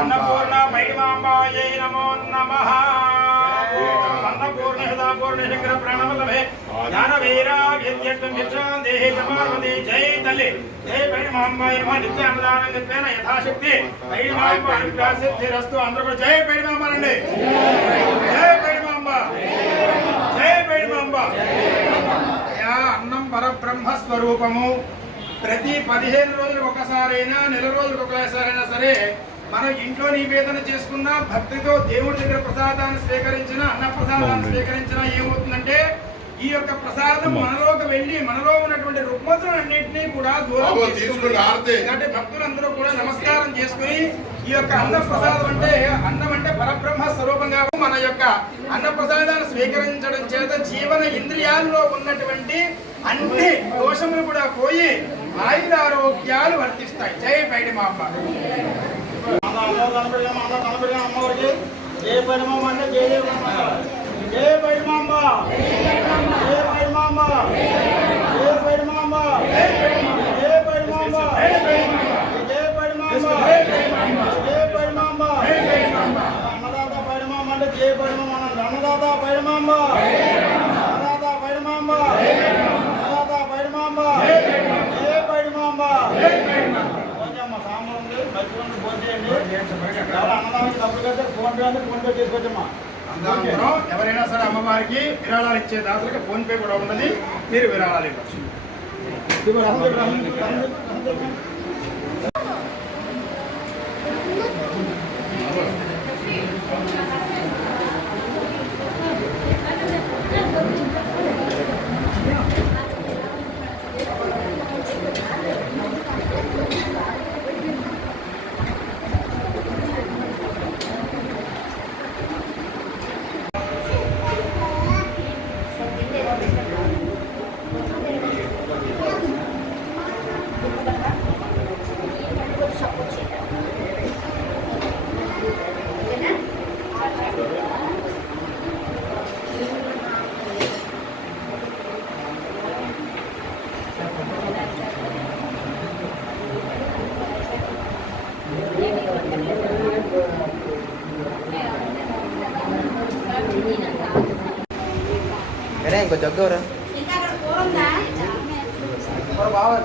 अन्नपूर्णा मैडिमाम्बायै नमो नमः। अन्नपूर्ण हृदयपूर्ण शंकर प्रणवलभे ज्ञानवीराभ्यत्यर्थं देहे पार्वती जय तल्ले जय मैडिमाम्बायै नमः। नित्यानुदानत्वेन यथाशक्ति मैडिमाम्बा अनुग्रहसिद्धिरस्तु। अंदर जय मैडिमाम्बा రండి। जय मैडिमाम्बा जय मैडिमाम्बा। या अन्नं परब्रह्म स्वरूपము ప్రతి 15 రోజులకు ఒకసారైనా నెల రోజులకు ఒకసారైనా సరే మనం ఇంట్లో నివేదన చేసుకున్న భక్తితో దేవుడి దగ్గర ప్రసాదాన్ని స్వీకరించిన అన్న ప్రసాదాన్ని స్వీకరించిన ఏమవుతుందంటే ఈ యొక్క ప్రసాదం మనలోకి వెళ్ళి మనలో ఉన్నటువంటి రుగ్మతులన్నింటినీ కూడా దూరం చేసుకుంటుంది। అంటే భక్తులందరూ కూడా నమస్కారం చేసుకుని ఈ యొక్క అన్న ప్రసాదం అంటే అన్నం అంటే పరబ్రహ్మ స్వరూపంగా మన యొక్క అన్న ప్రసాదాన్ని స్వీకరించడం చేత జీవన ఇంద్రియాల్లో ఉన్నటువంటి అన్ని దోషములు కూడా పోయి ఆయురారోగ్యాలు వర్తిస్తాయి। జై పైడిమాంబ। అమ్మవారికి జయ పైడిమాంబ అంటే జయ జయ పైడిమాంబ జయ పైడిమాంబ జయ పైడిమాంబ జయ పైడిమాంబ జయ పైడిమాంబ జయ పైడిమాంబ అన్నదాత పైడిమాంబ అంటే జయ పైడిమాంబ అన్నదాత పైడిమాంబ అన్నదాత పైడిమాంబ అన్నదాత పైడిమాంబ జయ పైడిమాంబ కొంచెం మా సాంబార్ ఉంది మంచిగా ఫోన్ చేయండి। అన్నదానికి డబ్బులు కడితే ఫోన్ పే చేసుకోవచ్చమ్మా। ఎవరైనా సరే అమ్మవారికి విరాళాలు ఇచ్చే దాతలకు ఫోన్ పే కూడా ఉన్నది, మీరు విరాళాలు ఇవ్వచ్చు। ఇంకో జగ్గు ఇంకా అక్కడ కూర ఉందా? బాగా